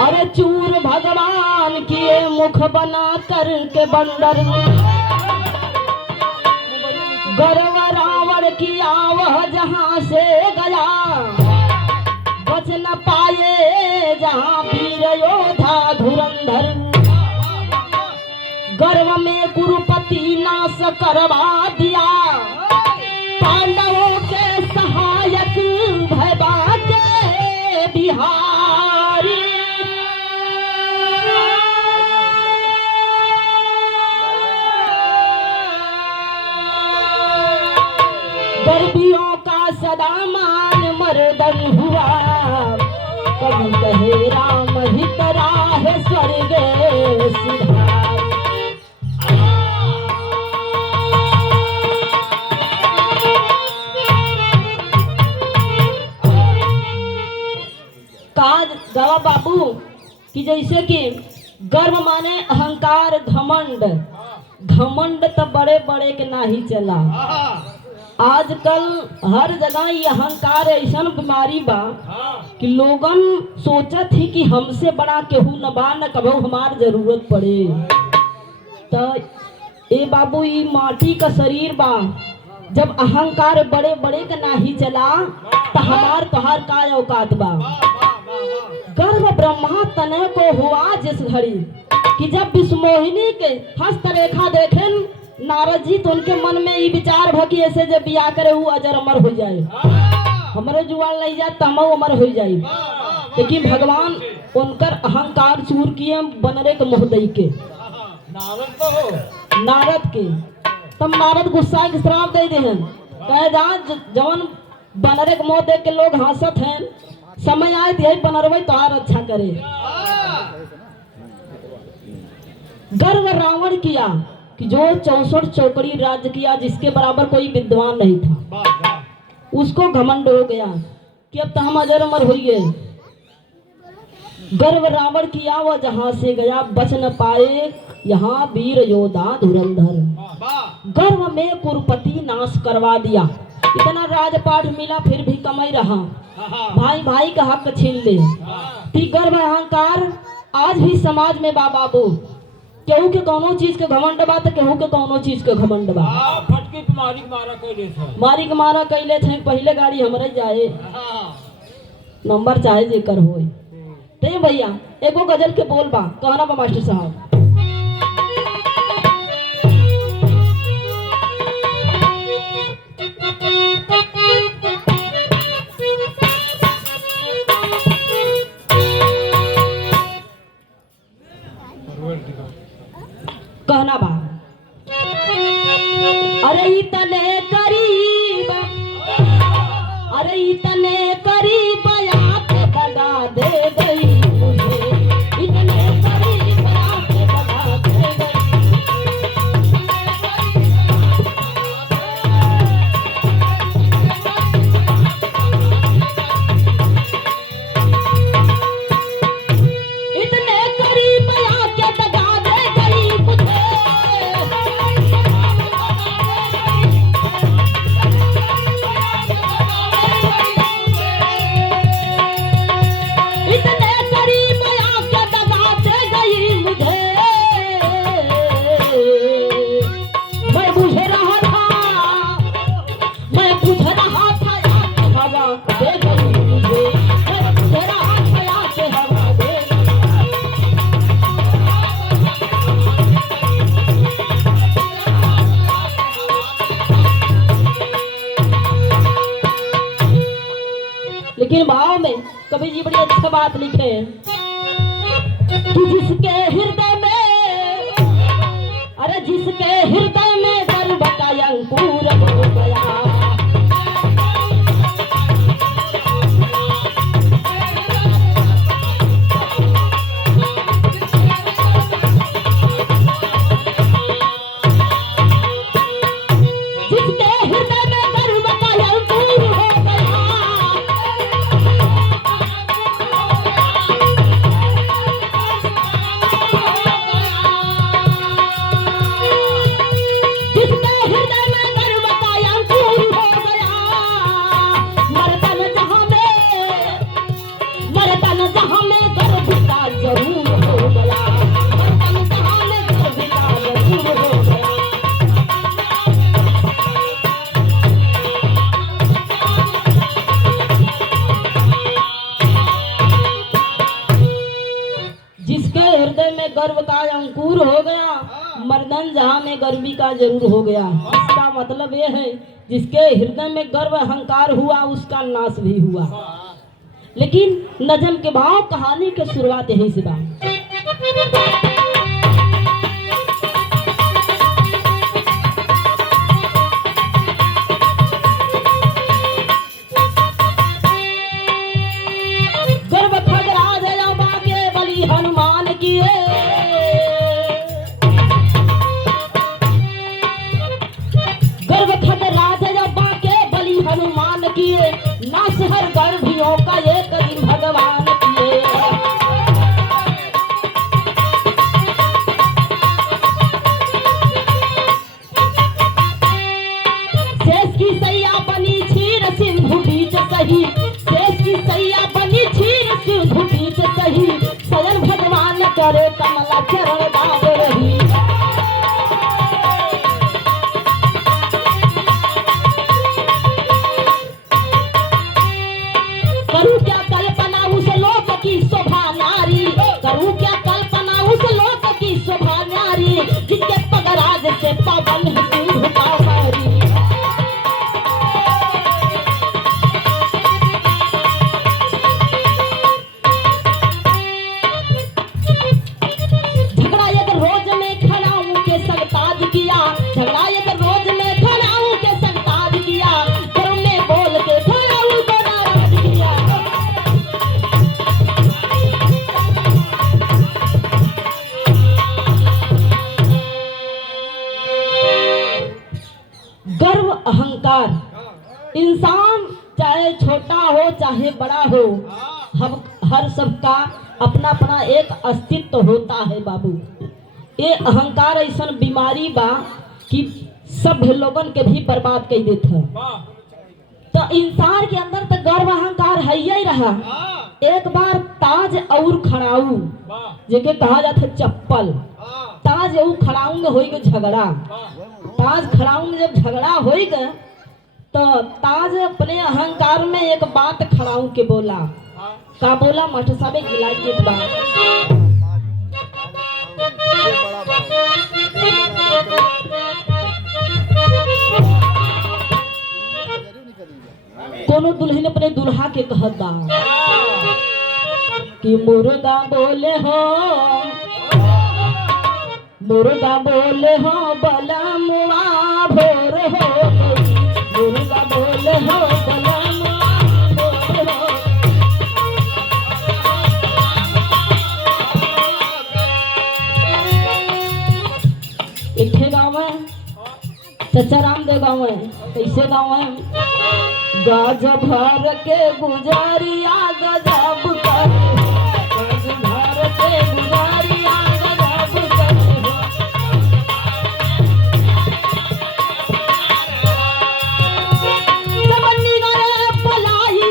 अरे चूर भगवान किए मुख बना कर के बंदर, गर्व रावण किया वह जहां से गया, बच न पाए जहां वीर योधा धुरंधर, गर्व में कुरुपति नाश करवा दिया, पांडवों के सहायक भैबा के बिहारी। गर्भियों का सदा मान मर्दन हुआ, कभी कहे राम हित राह स्वर्ग सिधार। गवा बाबू कि जैसे कि गर्व माने अहंकार, घमंड, घमंड तो बड़े बड़े के ना ही चला। आजकल हर जगह ये अहंकार ऐसा बीमारी बा कि लोगन सोचत ही कि हमसे बड़ा केहू न बा, न कभू हमार जरूरत पड़े। तो ए बाबू ये माटी का शरीर बा, जब अहंकार बड़े बड़े के ना ही चला तो हमार तोहार का औकात बा। गर्व ब्रह्मा तने को हुआ जिस घड़ी कि जब विष्णुमोहिनी के हस्तरेखा देखें नारद जी, तो उनके मन में ये विचार भ कि ऐसे जब बिया करे वो अजर अमर हो जाए, हमारे जुआल नहीं जाए तमो अमर हो जाए। लेकिन भगवान उनकर अहंकार चूर किए बनरे के मुँह दई के नारद के। तब नारद गुस्सा के श्राप दे दे कहे जा जवन बनरे के मुँह देख के लोग हंसत हैं, समय आए तो यही बनरवे तोहार अच्छा करे। गर्व रावण किया कि जो 64 चौकड़ी राज्य किया, जिसके बराबर कोई विद्वान नहीं था, उसको घमंड हो गया कि अब तो हम अजर अमर हो गए। गर्व रावण किया वह जहां से गया, बच न पाए यहाँ वीर योधा धुरंधर, गर्व में कुरुपति नाश करवा दिया। इतना राजपाट मिला फिर भी कमाई रहा, भाई भाई का हक छीन ले। ती गर्व अहंकार आज भी समाज में बा बाबू, केहू के कौनो चीज के घमंड बा तो केहू के कौनो चीज के घमंड बा। फटके मारी मारा कैले थे पहले गाड़ी हमरे जाए, नंबर चाहे जेकर होए। ते भैया एगो गजल के बोल बा, कहना बा मास्टर साहब। कहना बा अरे इतने करीब, अरे इतने करीब आके दगा दे गई मुझे, इतने करीब आके दगा दे गई। इतने करीब आके दगा दे गई मुझे, लेकिन भाव में कबीर जी बड़ी अच्छी बात लिखे कि जिसके हृदय में, अरे जिसके हृदय में गर्व का अंकुर हो गया, जिसके हृदय में गर्व का अंकुर हो गया, जरूर हो गया, बर्तन कहाने गर्व का जरूर हो गया। जिसके हृदय में गर्व का अंकुर हो गया, मर्दन जहां में गर्वी का जरूर हो गया। इसका मतलब यह है जिसके हृदय में गर्व अहंकार हुआ उसका नाश भी हुआ। लेकिन नजम के भाव कहानी की शुरुआत यहीं से बा। गर्व खगराज अम्बा के बलि हनुमान किए, गर्व खगराज अम्बा के बलि हनुमान किए, नाश हर गर्भियों का एक दिन भगवान किए। शेष की सैया बनी क्षीर सिंधु बीच सही, शेष की सैया बनी क्षीर सिंधु बीच सही, स्वयं भगवान करे कमला चरण दाब रही। करूं क्या कल्पना उस लोक की शोभा नारी, करूं क्या कल्पना उस लोक की शोभा नारी, जिसके पगराज से पवन है सिंधु का मारी। झगड़ा एक रोज में खड़ाऊं के संग ताज किया, झगड़ा एक रोज में खड़ाऊं के संग ताज किया, कर्म में बोल के खड़ाऊं को नाराज किया। गर्व अहंकार, इंसान चाहे छोटा हो चाहे बड़ा हो, हम हर सबका अपना अपना एक अस्तित्व होता है बाबू। ये अहंकार ऐसा बीमारी बा कि सब लोगन के भी बर्बाद कर देत है। तो इंसान के अंदर तो गर्व अहंकार है ही रहा। एक बार ताज और खड़ाऊ जेके कहा जाता है चप्पल, ताज और खड़ाऊ में होई गए झगड़ा। ताज खड़ाऊ में जब झगड़ा होई गए तो ताज अपने अहंकार में एक बात खड़ाऊ के बोला। का बोला? मास्टर साहब एक गिलाई के बात। कोनो दुल्हन अपने दुल्हा के कहत बा कि मुर्गा बोले हो, मुर्गा बोले हो बला मुआ भोर हो, मुर्गा बोले हो बला मुआ भोर हो। एक गाँव है चचा रामदेव गाँव है। कैसे गाँव है? गज भर के गुजारिया गजब कर, गज भर के गुजारिया गजब कर। जमनी नारे पलाई,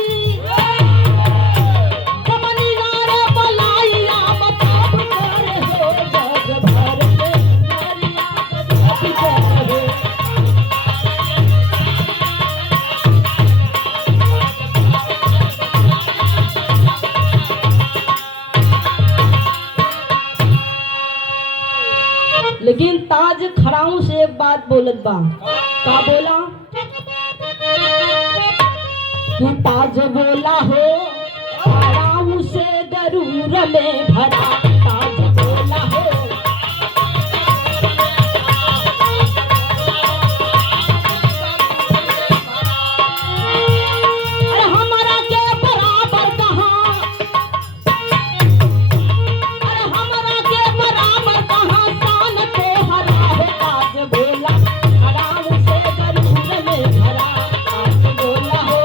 जमनी नारे पलाई मतलब कर हो, गज भर के गुजारिया गजब कर। लेकिन ताज खड़ाऊ से एक बात बोलत बा। का बोला? तू ताज बोला हो खड़ाऊ से गरूर में भरा, ताज बोला हो। अरे हमारा के बराबर कहाँ, अरे हमारा के बराबर कहाँ, शान को हरा हो। ताज बोला खड़ाऊ से गरूर में भरा, ताज बोला हो।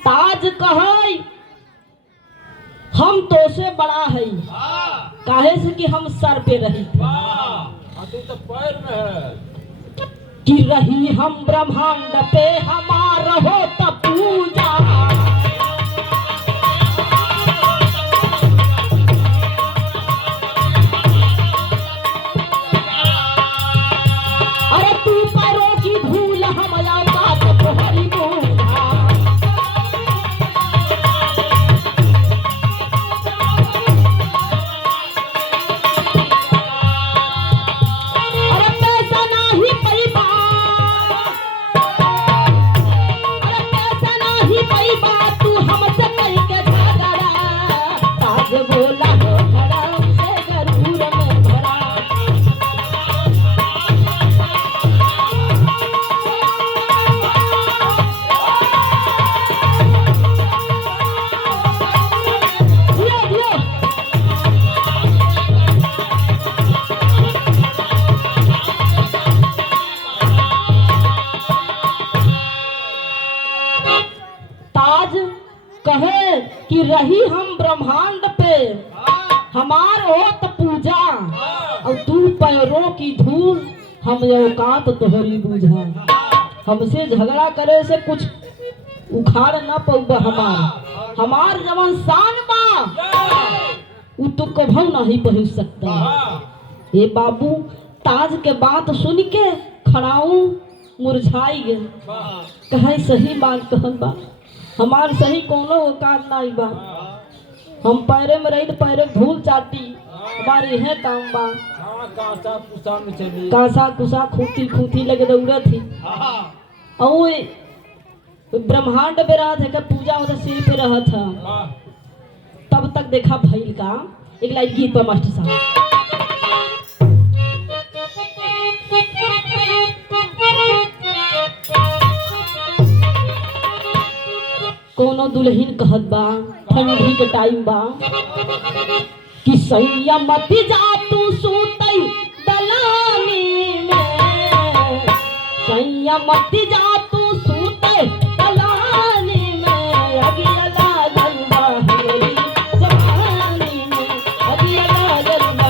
ताज कहे हम तो से बड़ा है, काहे से कि हम सर पे रही थे। तू तो पैर में है। कि रही हम ब्रह्मांड पे हमारा होता पूजा। अरे तू पैरों की धूल हम औकात तोहरी बूझा। अरे पैसा नाही पैबा, अरे पैसा नाही पैबा तू हमसे कह के झगड़ा। ताज बोला हो खड़ा से गरूर में भरा। दियो दियो ताज कहे कि रही हम ब्रह्मांड पे हमार होत पूजा। और तू पैरों की धूल हम औकात तोहरी बूझा। हमसे झगड़ा करे से कुछ उखाड़ ना पौबा हमार। हमार जवन शान बा उ तो कभू नहीं पहुंच सकता। ए बाबू ताज के बात सुन के खड़ाऊ मुरझाई गए। कहे सही बात कहल बा, हमार सही कोनो औकात नहीं बा। हम पैरे में रही तो पैरे धूल चाटी, हमारे यह काम बा। कासा कुसा खूती खूती लगे दौड़त थी। और ब्रह्मांड पे रहा था पूजा होता सिर पे रहा था। तब तक देखा भैल का एक लाइन गीत पर मास्टर साहब। कोनो दुल्हन कहत बा ठंडी के टाइम बा कि सैया मत जा तू सूतई दलानी में। सैया मत जा तू सूतई दलानी में। अगिया लागल बा हमारी जवानी में। अगिया लागल बा।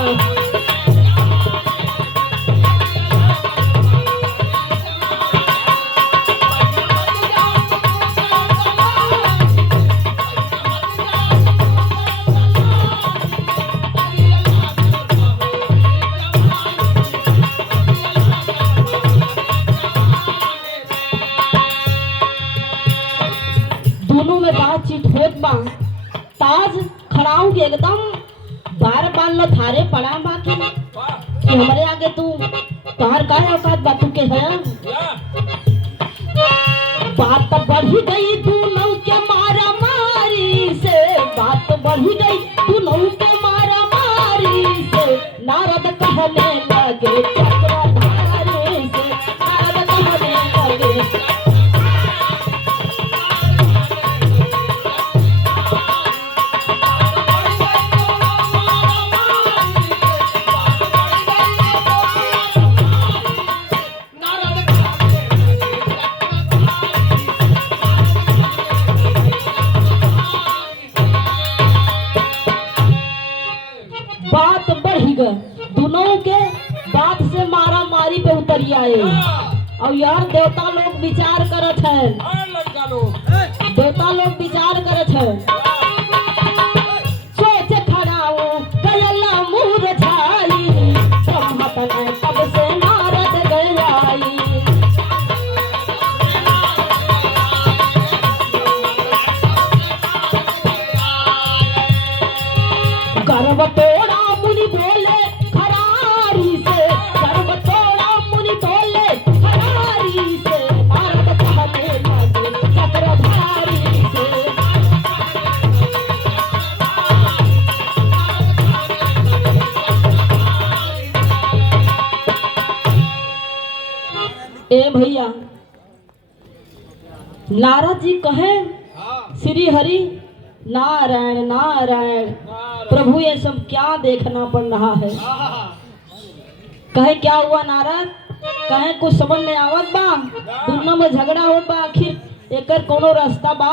दोनों में बातचीत होत बा। ताज खड़ाऊ के एकदम बार बार लो थारे पड़ा बाकी कि हमारे आगे तू तोहर का औकात बा तू के है। बात बढ़ी गई दोनों के मारा मारी से। बात बढ़ी गई दोनों के मारा मारी से। नारद कहने लगे चक्रधारी से। नारद कहने लगे बात बढ़ी गई दोनों के बात से मारा मारी पे उतरी आए। और यार देवता लोग विचार करत है। देवता लोग विचार करत है। सोच खड़ाओ गयला मुरझाई। ब्रह्मत ने तब से नारद गयाई। गर्व तोड़ा मुनि बोले खरारी से। गर्व तोड़ा मुनि बोले खरारी से। नारद कहने लगे चक्रधारी से। ए भैया नारद जी कहे श्री हरि नारायण नारायण। प्रभु ये सब क्या देखना पड़ रहा है। कहे क्या हुआ नारद। कहे कुछ समझ में आवत बा। दोनों में झगड़ा होत बा। आखिर एकर कोनो रास्ता बा।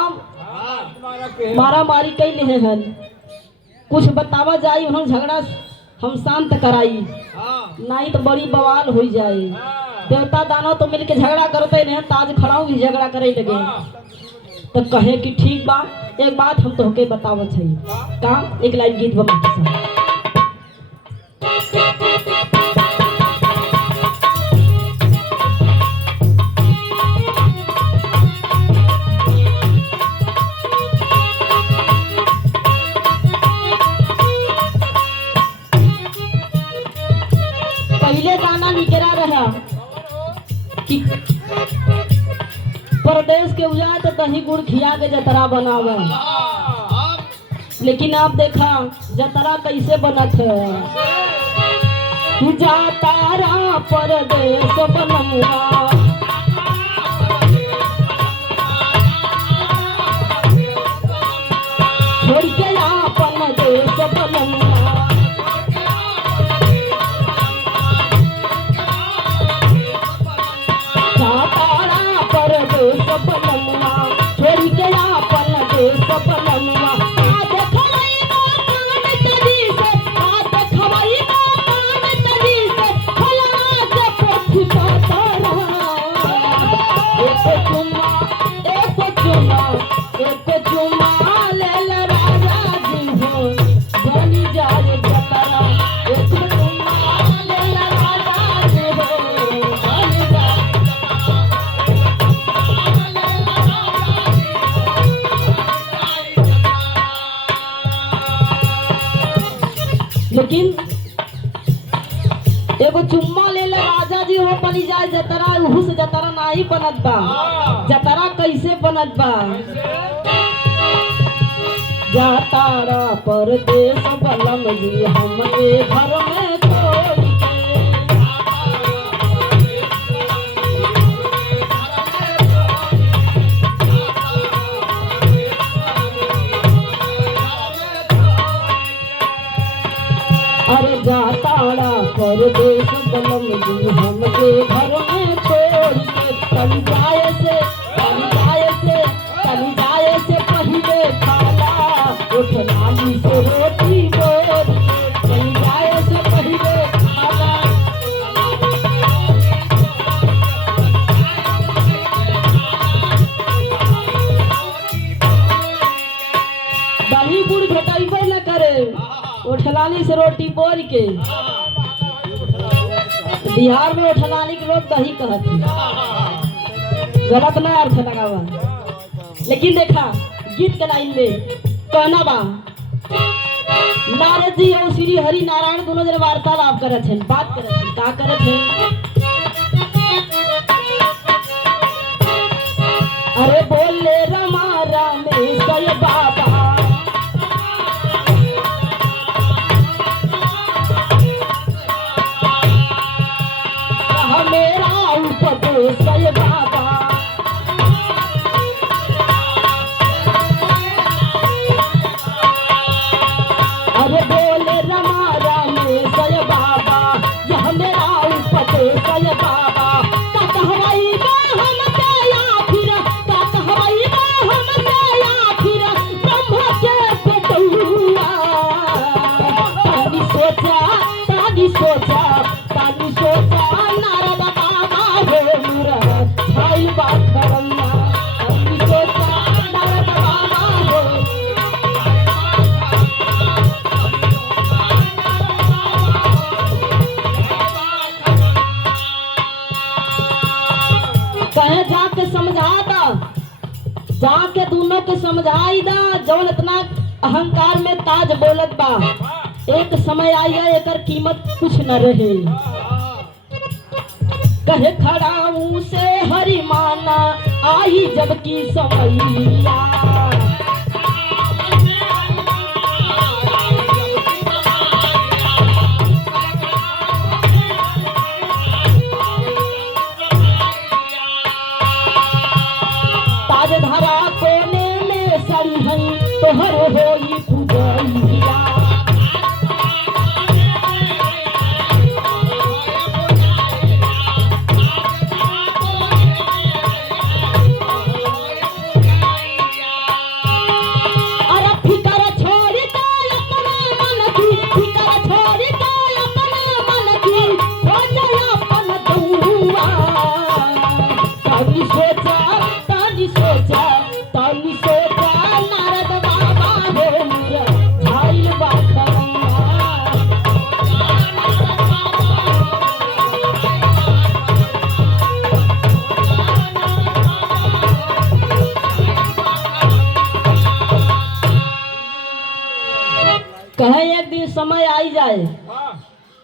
मारा मारी कई ले हन। कुछ बतावा जाई उन्होंने झगड़ा हम शांत कराई। नहीं तो बड़ी बवाल हो जाए। देवता दानव तो मिलके झगड़ा करते रहे, ताज खड़ाऊ भी झगड़ा करे लगे। तो कहे कि ठीक बा, एक बात हम तोहके बतावत है का, एक लाइन गीत बना के साथ। पहले गाना निकला रहा कि परदेश के उजाए तो दही गुड़ खिया के जतरा बनावे, लेकिन आप देखा जतरा कैसे बनत है। जातारा परदेश बनमुआ, छोड़ के आपन देश बनमुआ, छोड़ी के आपन देश बनमुआ। आज खवाई कान तरी से, आज खवाई कान तरी से, खला के पोछता तारा। एक चुम्मा ले ले राजा जी हो, बनी जाए जतरा। एक चुम्मा ले ले राजा जी हो, बनी जाए। लेकिन एगो चुम्मा ले ले राजा जी हो, बनी जाए जतरा। उहु से जतरा नाही बनत बा। जतरा कैसे बनत बा? जातारा परदेश बलम जी हमरे घर में छोड़ के। अरे जातारा परदेश बलम जी हमरे घर में छोड़ के। कल जाए से पहले खाला, उठ नाली से रोटी बोल के। कल जाए से पहले खाला, दही गुड़ घटाइबे न करे, उठलानी से रोटी बोल के। बिहार में उठलानी के लोग दही कहते, गलत ना अर्थ लगावा। लेकिन देखा गीत के लाइन में कहना बा, नारद जी और श्री हरि नारायण दोनों जन वार्तालाप करत हैं, बात करत हैं। का करत हैं? अरे बोले रमा रामेश्वर बाबा, मेरा उपदेश बाबा। अरे बोले रमा रामेश्वर बाबा, यह मेरा उपदेश बाबा। का कहवाई बा हम से आखिर, का कहवाई बा हम से आखिर, ब्रह्म के बेटुआ। तानी सोचा नारद बाबा हो मुरा भाई बात करना। तानी सोचा नारद बाबा हो, कहे जाके समझा दा, जाके दोनों के समझाई दा। जौन इतना अहंकार में ताज बोलत बा, एक समय आइया एकर कीमत कुछ न रहे। कहे खड़ाऊ से हरि माना, आई जबकि समैया। ताज धरा कोने में सड़ी हई, तोहर होई पूजैया। कहे एक दिन समय आई जाए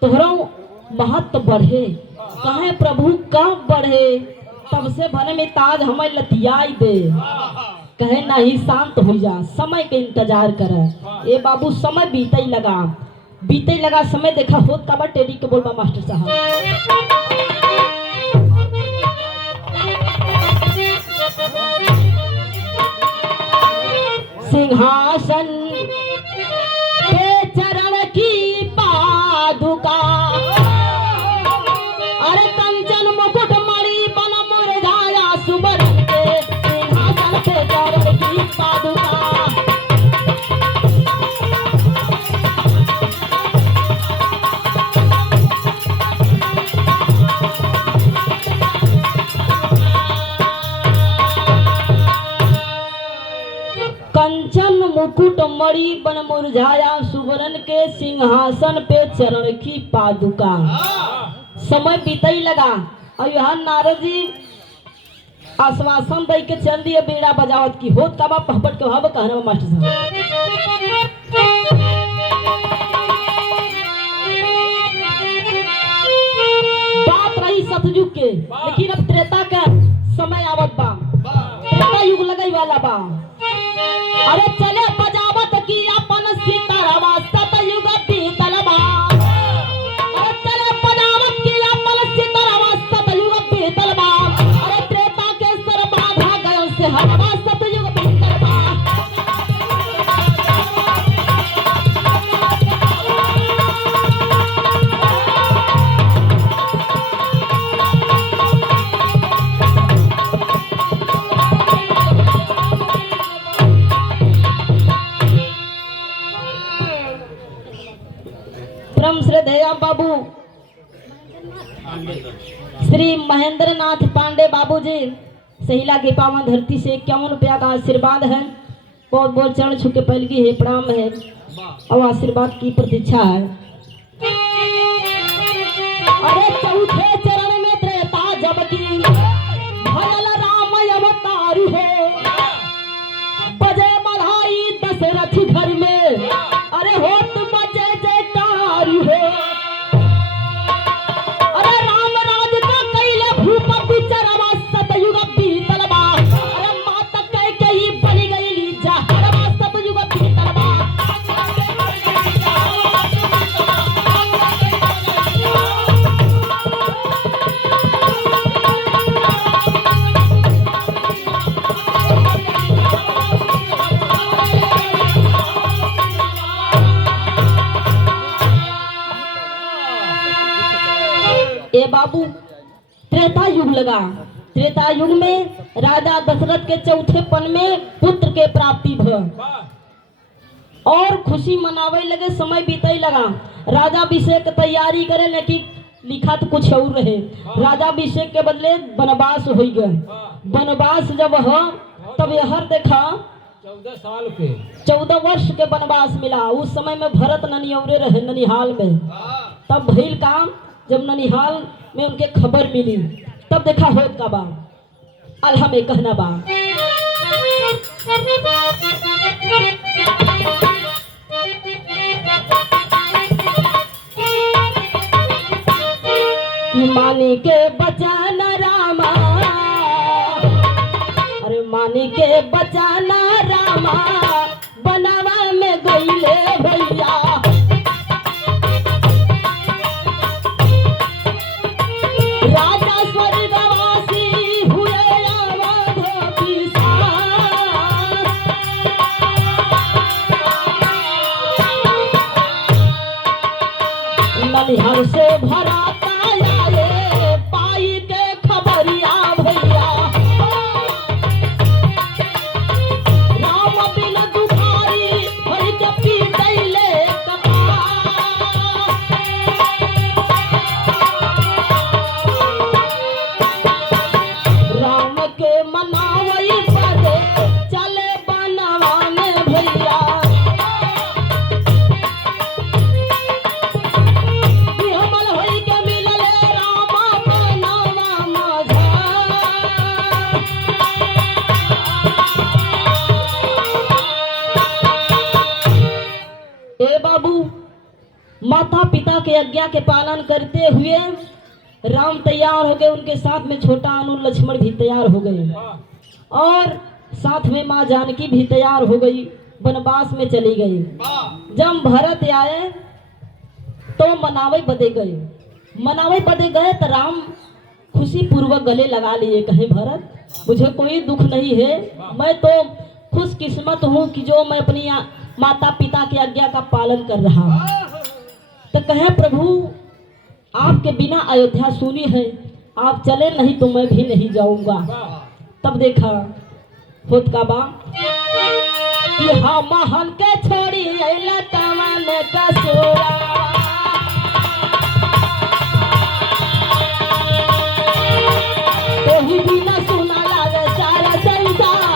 तोहरा महत्व बढ़े, कहे प्रभु कब बढ़े, तब से भरे में ताज हमें लतियाई दे, कहे नहीं शांत हो जा, समय के इंतजार कर। ये बाबू समय बीते लगा समय देखा होत का बा टेडी के बोलबा मास्टर साहब। सिंहासन पे चरण की पादुका, अरे कंचन मुकुट मणि बन मुरझाया सुबरन के, सिंहासन पे चरण की पादुका। कंचन मुकुट मणि बन मुरझाया सुवर्ण के, सिंहासन पे चरण की पादुका। समय बीते लगा और यहाँ नारद जी आश्वासन दे के चल दिए बीड़ा बजावत की होत का बाप पहपट के भाव कहना मास्टर साहब। बात रही सतयुग के, लेकिन अब त्रेता का समय आवत बा, त्रेता युग लगई वाला बा। अरे चले बजावत की अपन सीतारामा, सतयुग बीतल बा। अरे चले बजावत की अपन सीतारामा, सतयुग बीतल बा। अरे त्रेता के सर बाधा गयो से हटवा, सतयुग बीतल बा। परम श्रद्धेय बाबू श्री महेंद्र नाथ पांडे बाबू जी सहिला की पावन धरती से 51 रुपया का आशीर्वाद है। बहुत बहुत चरण छू के पहलगी है, प्रणाम है और आशीर्वाद की प्रतीक्षा है। अरे चौथे चरण में त्रेता जबकि भयल राम अवतार हो, बजे बधाई दशरथ घर में, अरे होत बजे जयकार हो। अरे राम राज का कैले भूप बिचरवा, सतयुग बीतल बा। अरे माता कैकेयी बनी गई लीजा, हरवा सतयुग बीतल बा। ए बाबू त्रेता युग लगा, त्रेता युग में राजा दशरथ के चौथे पन में पुत्र के प्राप्ति भ और खुशी मनावे लगे। समय बीते लगा, राजा अभिषेक तैयारी करे, लेकिन लिखा तो कुछ और रहे। राजा अभिषेक के बदले वनवास हो गए। वनवास जब हो तब यहर देखा 14 साल के 14 वर्ष के वनवास मिला। उस समय में भरत ननियौरे रहे ननिहाल में। तब भइल काम, जब ननिहाल में उनके खबर मिली तब देखा होत का बा, अल्लाह में कहना बा। कि मानी के बचाना रामा, अरे मानी के बचाना रामा, बनावा में गईले भैया। राजा स्वर्गवासी हुए अवध पिसाच। ननिहाल से भराता आए, पाई के खबरिया भैया। आज्ञा के पालन करते हुए राम तैयार हो गए, उनके साथ में छोटा अनु लक्ष्मण भी तैयार हो गए और साथ में माँ जानकी भी तैयार हो गई, वनवास में चली गई। जब भरत आए तो मनावे बदे गए तो राम खुशी पूर्वक गले लगा लिए, कहे भरत मुझे कोई दुख नहीं है, मैं तो खुशकिस्मत हूँ कि जो मैं अपनी माता पिता की आज्ञा का पालन कर रहा हूँ। तो कहे प्रभु आपके बिना अयोध्या सुनी है, आप चले नहीं तो मैं भी नहीं जाऊंगा। तब देखा होत का बा कि हाँ महल के छोड़ी अइला तमन कसुरा, तो ही बिना सुना लागे सारा संसार,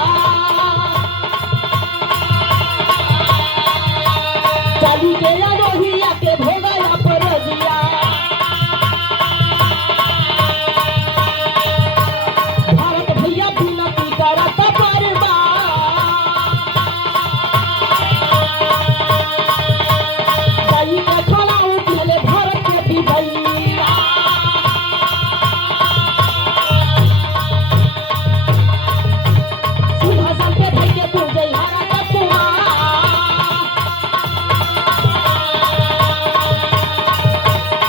चली के रोहिया के भोगला परजिया, भारत भैया बिना तू करत परबा, दही के खाना उठले भारत के बिबैया, सिंहासन पे धैके तू जय भारत कुमार,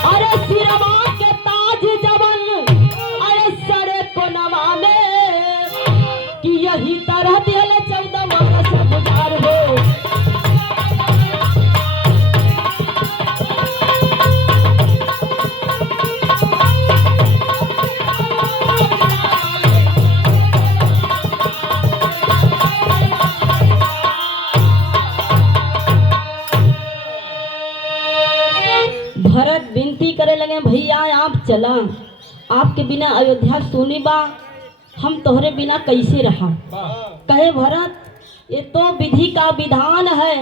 अरे सिरवा के ताज जवन अरे सरे कोनवा में कि यही तरह दिल 14 वर्ष गुजार हो, भरत विनती करे लगे भैया आप चला, आपके बिना अयोध्या सुनी बा, हम तोहरे बिना कैसे रहा। कहे भरत ये तो विधि का विधान है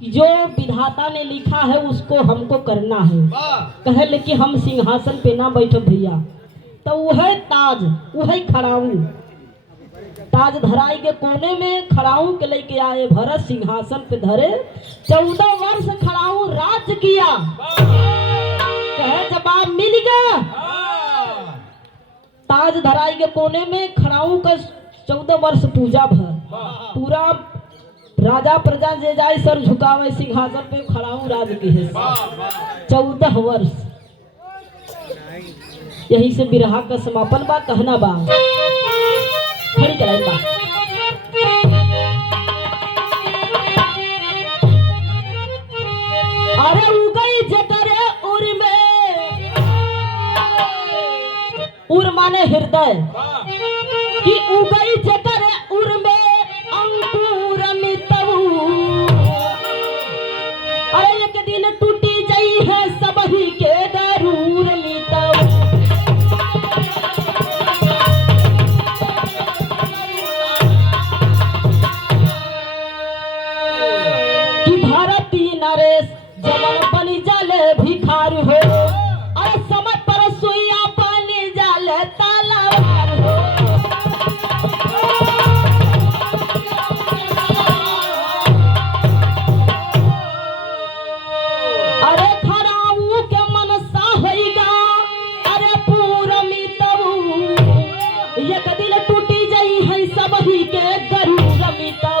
कि जो विधाता ने लिखा है उसको हमको करना है। कहे लेकिन हम सिंहासन पे ना बैठो भैया, तो वह ताज वह खड़ाऊ ताज धराई के कोने में खड़ाऊ के लेके आए, भरत सिंहासन पे धरे 14 वर्ष खड़ाऊ राज किया। कहे जवाब मिल गया, ताज धराई के कोने में खड़ाऊ का 14 वर्ष पूजा भर, पूरा राजा प्रजा जे जाए सर झुकावे, सिंहासन पे खड़ाऊ राज की है 14 वर्ष। यही से बिरहा का समापन बा, कहना बा खड़ी कराई बा। अरे उगई जतरे उर में, उर माने हृदय, कि उगई जतरे उर में अंकुर मितऊ, अरे एक दिन टूटी जाई है सबही के गरूर मितऊ, नरेश जवन बनी जाले भिखार हो, अरे समय पर सुइया पानी जाले तलवार हो, अरे खड़ाऊ के मन सा होइगा, अरे पूरा मितऊ, एक दिन टूटी जाई है सबही के गरूर मितऊ।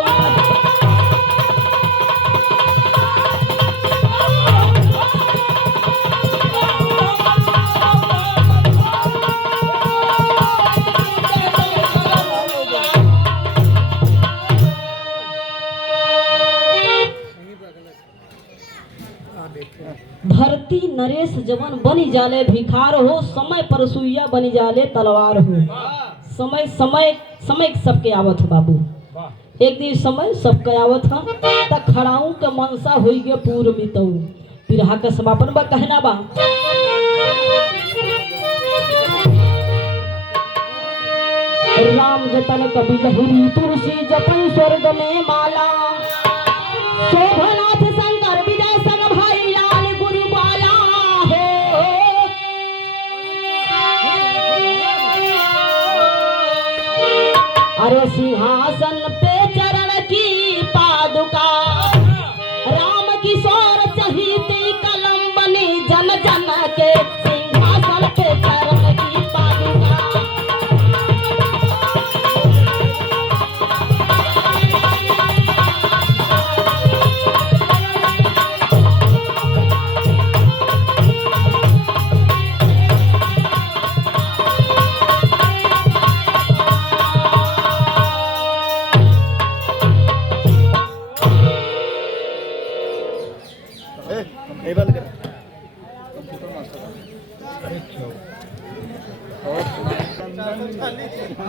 धरती नरेश जवन बनी जाले भिखार हो, समय पर सुइया बनी जाले तलवार हो। समय समय समय सबके आवत है बाबू, एक दिन समय सबके आवत है, त खड़ाऊ के मनसा होई गे पूर मितऊ। बिरहा का समापन बा, कहना बा राम जतन कबि लहुरी तुलसी जपन स्वर्ग में माला, शोभनाथ शंकर विजय संग भाई लाल गुरु बाला हो। अरे सिंहासन पे चरण की पादुका, राम किशोर चहिती कलम बनी जा ये बंद कर